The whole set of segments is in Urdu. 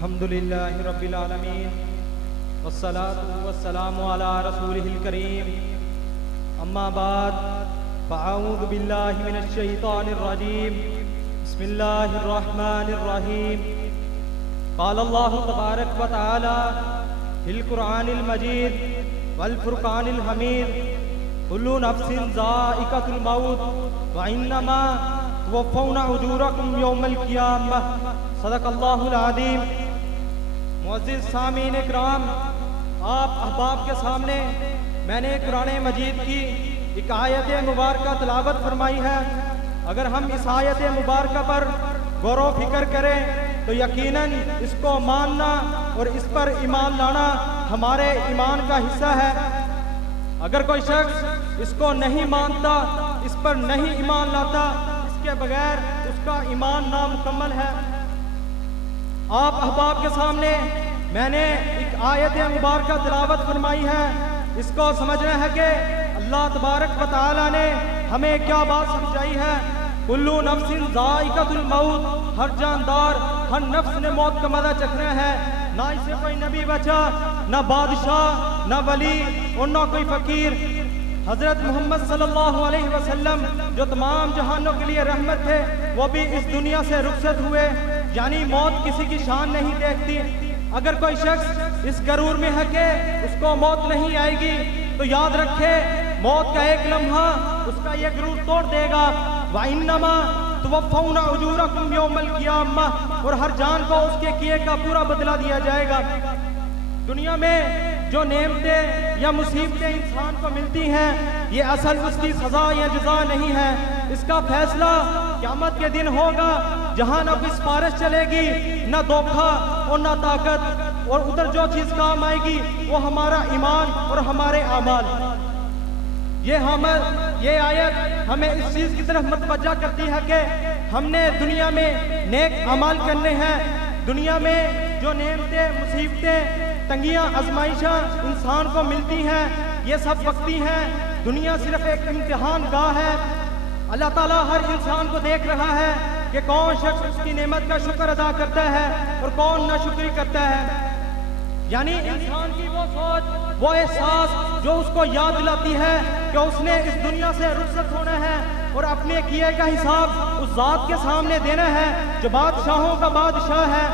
الحمدللہ رب العالمین والصلاة والسلام علی رسولہ الکریم اما بعد فاعوذ باللہ من الشیطان الرجیم بسم اللہ الرحمن الرحیم قال اللہ تبارک و تعالی فی القرآن المجید والفرقان الحمید کل نفس ذائقۃ الموت وانما توفون اجورکم یوم القیامہ صدق اللہ العظیم۔ معزز سامعین اکرام، آپ احباب کے سامنے میں نے قرآن مجید کی ایک آیت مبارکہ تلاوت فرمائی ہے۔ اگر ہم اس آیت مبارکہ پر غور و فکر کریں تو یقیناً اس کو ماننا اور اس پر ایمان لانا ہمارے ایمان کا حصہ ہے۔ اگر کوئی شخص اس کو نہیں مانتا، اس پر نہیں ایمان لاتا، اس کے بغیر اس کا ایمان نامکمل ہے۔ آپ احباب کے سامنے میں نے ایک آیت مبارکہ تلاوت فرمائی ہے۔ اس کو سمجھنا ہے کہ اللہ تبارک و تعالی نے ہمیں کیا بات سمجھائی ہے۔ کلو نفس ذائقۃ الموت، ہر جاندار، ہر نفس نے موت کا مزہ چکھنا ہے۔ نہ اس سے کوئی نبی بچا، نہ بادشاہ، نہ ولی اور نہ کوئی فقیر۔ حضرت محمد صلی اللہ علیہ وسلم جو تمام جہانوں کے لیے رحمت تھے، وہ بھی اس دنیا سے رخصت ہوئے، یعنی موت کسی کی شان نہیں دیکھتی۔ اگر کوئی شخص اس غرور میں ہے کہ اس کو موت نہیں آئے گی تو یاد رکھے موت کا ایک لمحہ اس کا یہ غرور توڑ دے گا۔ وَإِنَّمَا تُوَفَّوْنَ أُجُورَكُمْ يَوْمَ الْقِيَامَةِ، اور ہر جان کو اس کے کیے کا پورا بدلہ دیا جائے گا۔ دنیا میں جو نعمتیں یا مصیبتیں انسان کو ملتی ہیں، یہ اصل اس کی سزا یا جزا نہیں ہے۔ اس کا فیصلہ قیامت کے دن ہوگا، جہاں نہ کوئی سفارش چلے گی، نہ دھوکہ اور نہ طاقت، اور ادھر جو چیز کام آئے گی وہ ہمارا ایمان اور ہمارے اعمال۔ یہ آیت ہمیں اس چیز کی طرف متوجہ کرتی ہے کہ ہم نے دنیا میں نیک اعمال کرنے ہیں۔ دنیا میں جو نعمتیں، مصیبتیں، تنگیاں، آزمائشاں انسان کو ملتی ہیں، یہ سب وقتی ہیں۔ دنیا صرف ایک امتحان گاہ ہے۔ اللہ تعالیٰ ہر انسان کو دیکھ رہا ہے کہ کون شخص اس کی نعمت کا شکر ادا کرتا ہے اور کون ناشکری کرتا ہے۔ یعنی انسان کی وہ سوچ، وہ احساس جو اس کو یاد دلاتی ہے کہ اس نے اس دنیا سے رخصت ہونا ہے اور اپنے کیے کا حساب اس ذات کے سامنے دینا ہے جو بادشاہوں کا بادشاہ ہے۔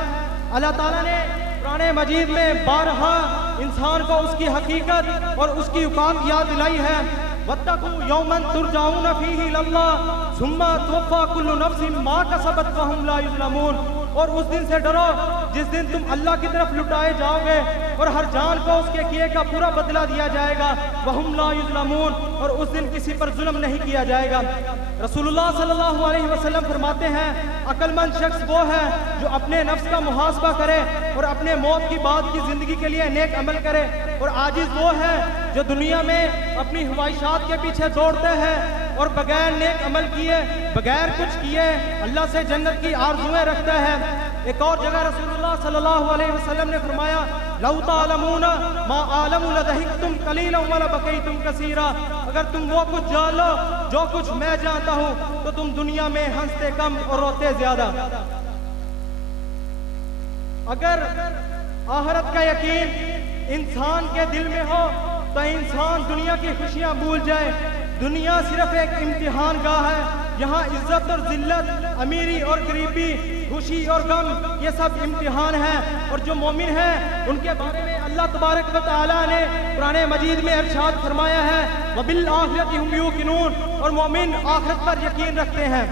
اللہ تعالیٰ نے قرآن مجید میں بارہا انسان کو اس کی حقیقت اور اس کی اوقات یاد دلائی ہے۔ وَاتَّقُوا يَوْمًا تُرْجَعُونَ فِيهِ إِلَى اللَّهِ ثُمَّ تُوَفَّى كُلُّ نَفْسٍ مَا كَسَبَتْ وَهُمْ لَا يُظْلَمُونَ، اور اس دن سے ڈرو جس دن تم اللہ کی طرف لٹائے جاؤ گے اور ہر جان کو اس کے کیے کا پورا بدلہ دیا جائے گا۔ وَهُمْ لَا يُظْلَمُونَ، اور اس دن کسی پر ظلم نہیں کیا جائے گا۔ رسول اللہ صلی اللہ علیہ وسلم فرماتے ہیں عقل مند شخص وہ ہے جو اپنے نفس کا محاسبہ کرے اور اپنے موت کی بعد کی زندگی کے لیے نیک عمل کرے، اور عاجز وہ ہے جو دنیا میں اپنی خواہشات کے پیچھے دوڑتے ہیں اور بغیر نیک عمل کیے، بغیر کچھ کیے اللہ سے جنت کی آرزویں رکھتا ہے۔ ایک اور جگہ رسول اللہ صلی اللہ علیہ وسلم نے فرمایا لَوْ تَعْلَمُونَ مَا أَعْلَمُ لَضَحِكْتُمْ قَلِيلًا وَلَبَكَيْتُمْ كَثِيرًا، اگر تم وہ کچھ جان لو جو کچھ میں جانتا ہوں تو تم دنیا میں ہنستے کم اور روتے زیادہ۔ اگر آخرت کا یقین انسان کے دل میں ہو تو انسان دنیا کی خوشیاں بھول جائے۔ دنیا صرف ایک امتحان گاہ ہے، یہاں عزت اور ذلت، امیری اور غریبی، خوشی اور غم، یہ سب امتحان ہیں۔ اور جو مومن ہیں ان کے بارے میں اللہ تبارک و تعالیٰ نے قرآن مجید میں ارشاد فرمایا ہے وَبِالْآخِرَةِ هُمْ يُوقِنُونَ، اور مومن آخرت پر یقین رکھتے ہیں۔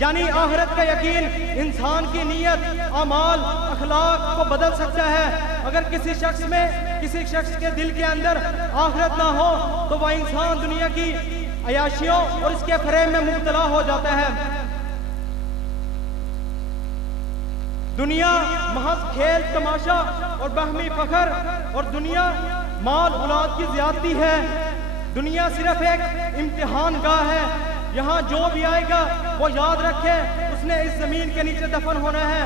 یعنی آخرت کا یقین انسان کی نیت، اعمال، اخلاق کو بدل سکتا ہے۔ اگر کسی شخص کے دل کے اندر آخرت نہ ہو تو وہ انسان دنیا کی عیاشیوں اور اس کے فریب میں مبتلا ہو جاتا ہے۔ دنیا محض کھیل تماشا اور باہمی فخر، اور دنیا مال اولاد کی زیادتی ہے۔ دنیا صرف ایک امتحان گاہ ہے، یہاں جو بھی آئے گا وہ یاد رکھے اس نے اس زمین کے نیچے دفن ہونا ہے۔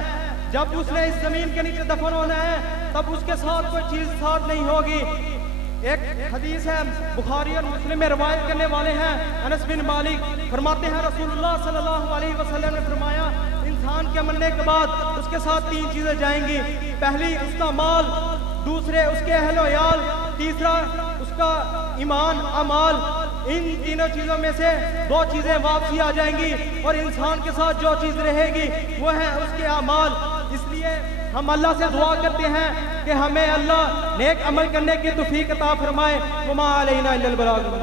جب اس نے اس زمین کے نیچے دفن ہونا ہے تب اس کے ساتھ کوئی چیز ساتھ نہیں ہوگی۔ ایک حدیث ہے، بخاری اور مسلم میں روایت کرنے والے ہیں انس بن مالک، فرماتے ہیں رسول اللہ صلی اللہ علیہ وسلم نے فرمایا انسان کے مرنے کے بعد اس کے ساتھ تین چیزیں جائیں گی. پہلی اس کا مال، دوسرے اس کے اہل و عیال، تیسرا اس کا ایمان اعمال. ان تینوں چیزوں میں سے دو چیزیں واپسی آ جائیں گی اور انسان کے ساتھ جو چیز رہے گی وہ ہے اس کے اعمال. اس لیے ہم اللہ سے دعا کرتے ہیں کہ ہمیں اللہ نیک عمل کرنے کی توفیق عطا فرمائے. وما علینا الا البلاغ.